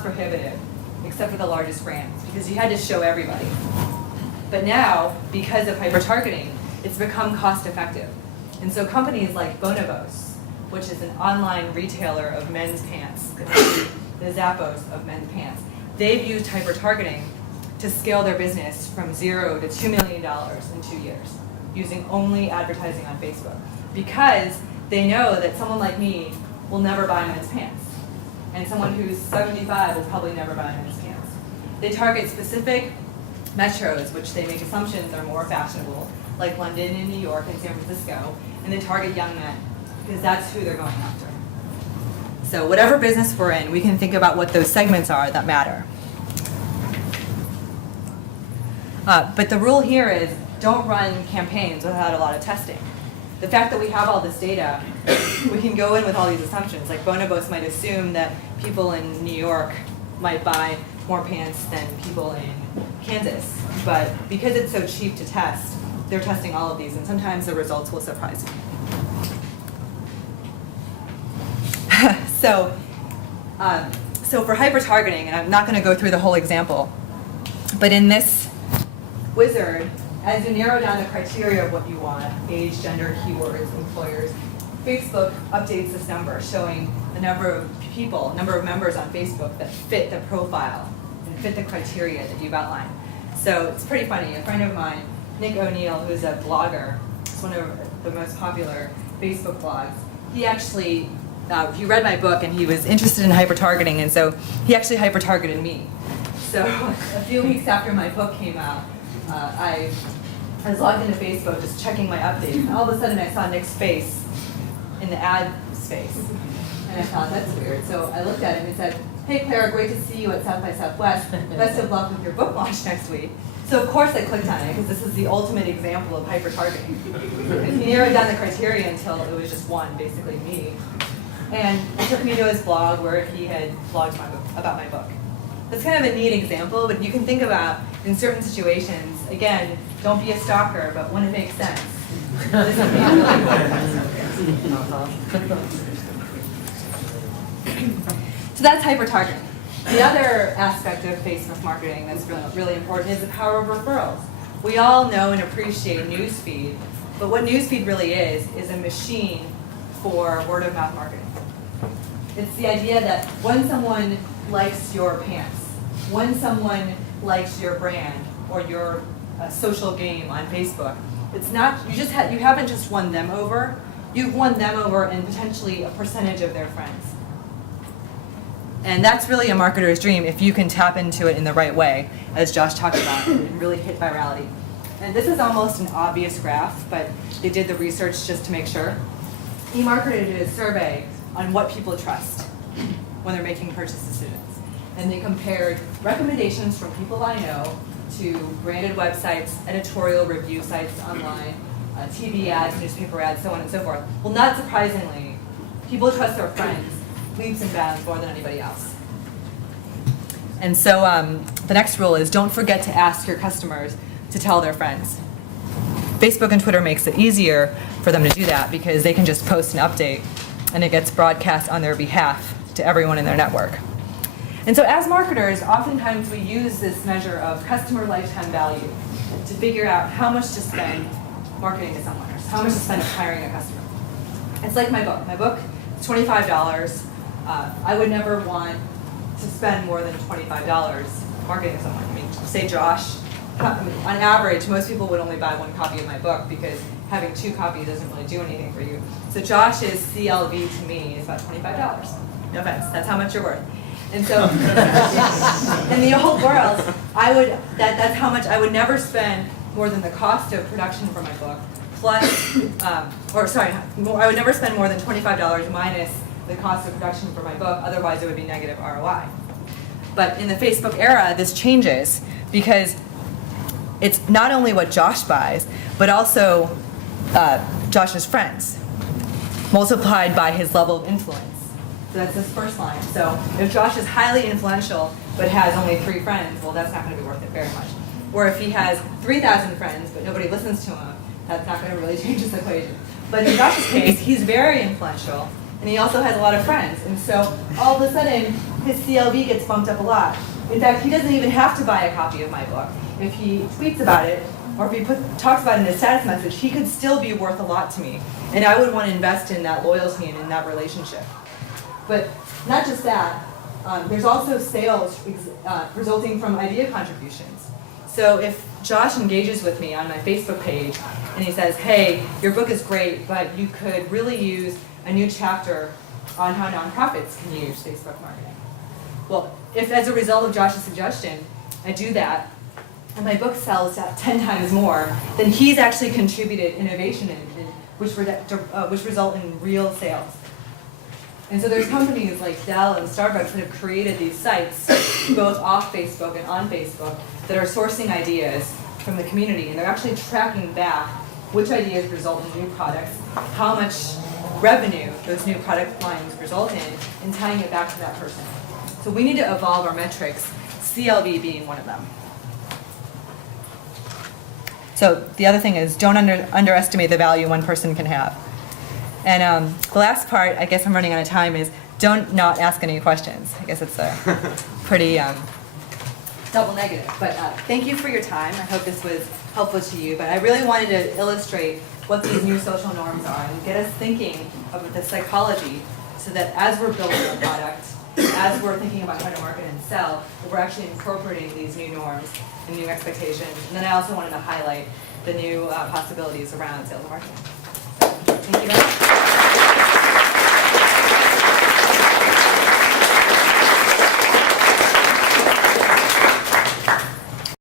prohibitive, except for the largest brands, because you had to show everybody. But now, because of hyper-targeting, it's become cost-effective. And so companies like Bonobos, which is an online retailer of men's pants, the Zappos of men's pants, they've used hyper-targeting to scale their business from $0 to $2 million in 2 years, using only advertising on Facebook. Because they know that someone like me will never buy men's pants, and someone who's 75 will probably never buy men's pants. They target specific metros, which they make assumptions are more fashionable, like London and New York and San Francisco, and they target young men, because that's who they're going after. So whatever business we're in, we can think about what those segments are that matter. But the rule here is don't run campaigns without a lot of testing. The fact that we have all this data, we can go in with all these assumptions. Like Bonobos might assume that people in New York might buy more pants than people in Kansas. But because it's so cheap to test, they're testing all of these, and sometimes the results will surprise you. So for hyper-targeting, and I'm not going to go through the whole example, but in this wizard, as you narrow down the criteria of what you want, age, gender, keywords, employers, Facebook updates this number, showing the number of people, number of members on Facebook that fit the profile and fit the criteria that you've outlined. So it's pretty funny. A friend of mine, Nick O'Neill, who's a blogger, it's one of the most popular Facebook blogs, he actually, he read my book and he was interested in hyper-targeting, and so he actually hyper-targeted me. So a few weeks after my book came out, I was logged into Facebook just checking my updates, and all of a sudden I saw Nick's face in the ad space. And I thought, that's weird. So I looked at him and said, hey Clara, great to see you at South by Southwest. Best of luck with your book launch next week. So of course I clicked on it, because this is the ultimate example of hyper-targeting. He narrowed down the criteria until it was just one, basically me. And it took me to his blog where he had blogged about my book. That's kind of a neat example, but you can think about in certain situations, again, don't be a stalker, but when it makes sense. So that's hyper-targeting. The other aspect of Facebook marketing that's really important is the power of referrals. We all know and appreciate Newsfeed, but what Newsfeed really is a machine for word-of-mouth marketing. It's the idea that when someone likes your pants, when someone likes your brand or your social game on Facebook, it's not, you haven't just won them over, you've won them over and potentially a percentage of their friends. And that's really a marketer's dream if you can tap into it in the right way, as Josh talked about, and really hit virality. And this is almost an obvious graph, but they did the research just to make sure. eMarketer did a survey on what people trust when they're making purchase decisions. And they compared recommendations from people I know to branded websites, editorial review sites online, TV ads, newspaper ads, so on and so forth. Well, not surprisingly, people trust their friends leaps and bounds more than anybody else. And so the next rule is don't forget to ask your customers to tell their friends. Facebook and Twitter makes it easier for them to do that because they can just post an update and it gets broadcast on their behalf to everyone in their network. And so as marketers, oftentimes we use this measure of customer lifetime value to figure out how much to spend marketing to someone, or how much to spend hiring a customer. It's like my book. My book is $25. I would never want to spend more than $25 marketing to someone. I mean, say Josh, on average, most people would only buy one copy of my book because having 2 copies doesn't really do anything for you. So Josh's CLV to me is about $25. No offense, that's how much you're worth. And so, in the old world, that's how much I would never spend more than the cost of production for my book, plus, I would never spend more than $25 minus the cost of production for my book, otherwise it would be negative ROI. But in the Facebook era, this changes because it's not only what Josh buys, but also Josh's friends, multiplied by his level of influence. So that's his first line. So if Josh is highly influential but has only 3 friends, well, that's not going to be worth it very much. Or if he has 3,000 friends but nobody listens to him, that's not going to really change his equation. But in Josh's case, he's very influential and he also has a lot of friends. And so all of a sudden, his CLV gets bumped up a lot. In fact, he doesn't even have to buy a copy of my book. If he tweets about it, or if he talks about it in his status message, he could still be worth a lot to me. And I would want to invest in that loyalty and in that relationship. But not just that, there's also sales resulting from idea contributions. So if Josh engages with me on my Facebook page and he says, hey, your book is great, but you could really use a new chapter on how nonprofits can use Facebook marketing. Well, if as a result of Josh's suggestion, I do that, and my book sells 10 times more, then he's actually contributed innovation which result in real sales. And so there's companies like Dell and Starbucks that have created these sites, both off Facebook and on Facebook, that are sourcing ideas from the community, and they're actually tracking back which ideas result in new products, how much revenue those new product lines result in, and tying it back to that person. So we need to evolve our metrics, CLV being one of them. So the other thing is, don't underestimate the value one person can have. And the last part, I guess I'm running out of time, is don't not ask any questions. I guess it's a pretty double negative. But thank you for your time. I hope this was helpful to you. But I really wanted to illustrate what these new social norms are and get us thinking about the psychology so that as we're building a product, as we're thinking about how to market and sell, that we're actually incorporating these new norms and new expectations. And then I also wanted to highlight the new possibilities around sales and marketing. So, thank you very much.